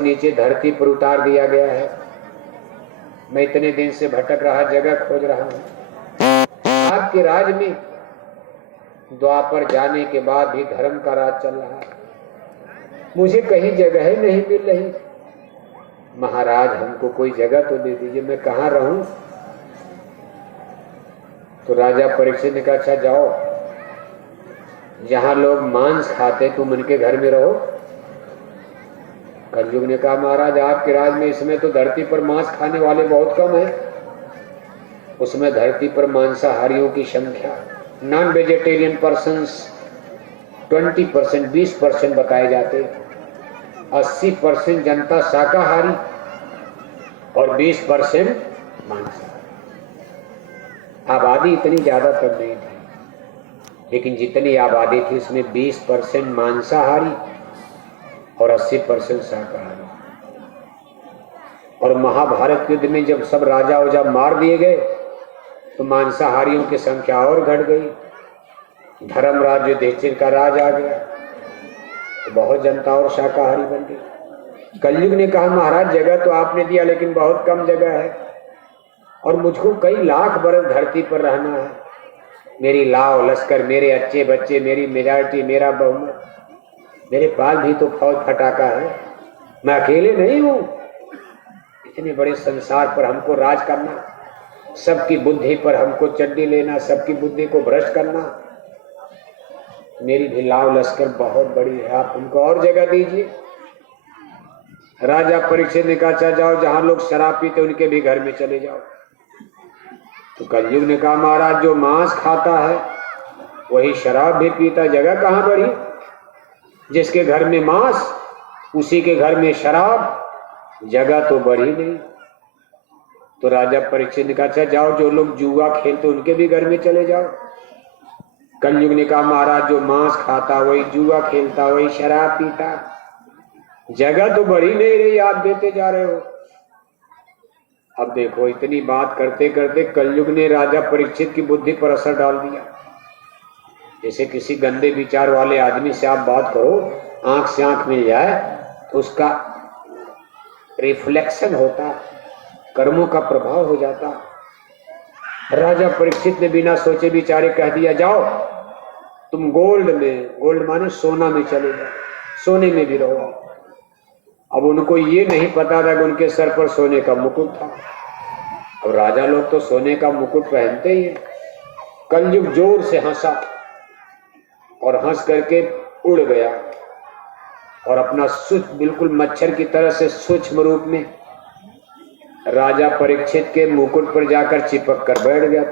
नीचे धरती पर उतार दिया गया है। मैं इतने दिन से भटक रहा, जगह खोज रहा हूं। आपके राज में द्वापर जाने के बाद भी धर्म का राज चल रहा है, मुझे कहीं जगह ही नहीं मिल रही। महाराज हमको कोई जगह तो दे दीजिए, मैं कहाँ रहूं? तो राजा परीक्षित ने कहा, अच्छा जाओ, जहां लोग मांस खाते तुम उनके घर में रहो। कलयुग ने कहा, महाराज आपके राज में इसमें तो धरती पर मांस खाने वाले बहुत कम है। उसमें धरती पर मांसाहारियों की संख्या, नॉन वेजिटेरियन पर्सन्स 20%, 20% बताए जाते, 80% जनता शाकाहारी और 20% मांसाहारी। आबादी इतनी ज्यादा तब नहीं थी, लेकिन जितनी आबादी थी उसमें 20% मांसाहारी और 80% शाकाहारी। और महाभारत युद्ध में जब सब राजा उजा मार दिए गए तो मांसाहारियों की संख्या और घट गई। धर्मराज युधिष्ठिर का राज आ गया तो बहुत जनता और शाकाहारी बन गई। कलयुग ने कहा, महाराज जगह तो आपने दिया लेकिन बहुत कम जगह है और मुझको कई लाख बरस धरती पर रहना है। मेरी लाव लश्कर, मेरे अच्छे बच्चे, मेरी मेजॉरिटी, मेरा बहुमत, मेरे पास भी तो फौज फटाका है, मैं अकेले नहीं हूं। इतने बड़े संसार पर हमको राज करना, सबकी बुद्धि पर हमको चड्डी लेना, सबकी बुद्धि को भ्रष्ट करना। मेरी भी लाव लश्कर बहुत बड़ी है, आप उनको और जगह दीजिए। राजा परीक्षित ने कहा, अच्छा जाओ, जहां लोग शराब पीते उनके भी घर में चले जाओ। तो कलयुग ने कहा, महाराज जो मांस खाता है वही शराब भी पीता, जगह कहां बढ़ी? जिसके घर में मांस उसी के घर में शराब, जगह तो बढ़ी नहीं। तो राजा परीक्षित ने कहा, अच्छा जाओ, जो लोग जुआ खेलते उनके भी घर में चले जाओ। कलयुग ने कहा, महाराज जो मांस खाता वही जुआ खेलता, वही शराब पीता, जगह तो बढ़ी नहीं रही, आप देते जा रहे हो। अब देखो, इतनी बात करते करते कलयुग ने राजा परीक्षित की बुद्धि पर असर डाल दिया। जैसे किसी गंदे विचार वाले आदमी से आप बात करो, आंख से आंख मिल जाए तो उसका रिफ्लेक्शन होता, कर्मों का प्रभाव हो जाता। राजा परीक्षित ने बिना सोचे विचारे कह दिया, जाओ तुम गोल्ड में, गोल्ड माने सोना में चले जाओ, सोने में भी रहो। अब उनको ये नहीं पता था कि उनके सर पर सोने का मुकुट था। अब राजा लोग तो सोने का मुकुट पहनते ही हैं। कलयुग जोर से हंसा और हंस करके उड़ गया और अपना बिल्कुल मच्छर की तरह से सूक्ष्म रूप में राजा परीक्षित के मुकुट पर जाकर चिपक कर बैठ गया।